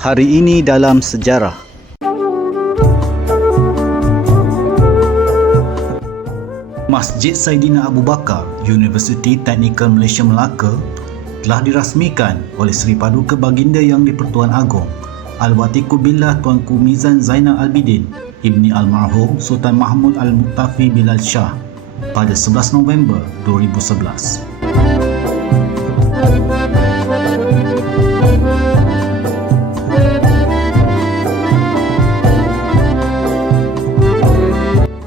Hari ini dalam sejarah. Masjid Saidina Abu Bakar, Universiti Teknikal Malaysia Melaka telah dirasmikan oleh Seri Paduka Baginda Yang di-Pertuan Agong Al-Watiku Billah Tuanku Mizan Zainal Albidin Ibni Almarhum Sultan Mahmud Al-Muqtafi Bilal Shah pada 11 November 2011.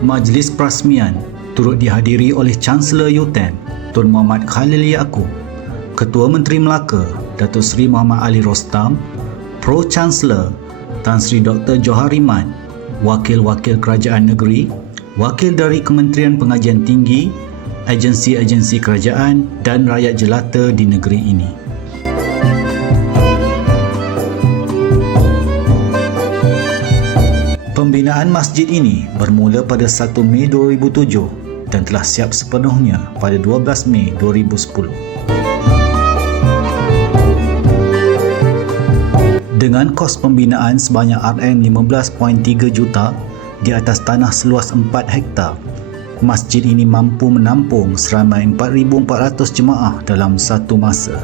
Majlis perasmian turut dihadiri oleh Chancellor UTEM Tun Muhammad Khalil Yaakob, Ketua Menteri Melaka Datuk Seri Muhammad Ali Rostam, Pro Chancellor Tan Sri Dr. Johar Iman, Wakil-Wakil Kerajaan Negeri, Wakil dari Kementerian Pengajian Tinggi, agensi-agensi kerajaan dan rakyat jelata di negeri ini. Pembinaan masjid ini bermula pada 1 Mei 2007 dan telah siap sepenuhnya pada 12 Mei 2010. Dengan kos pembinaan sebanyak RM15.3 juta di atas tanah seluas 4 hektar, masjid ini mampu menampung seramai 4,400 jemaah dalam satu masa.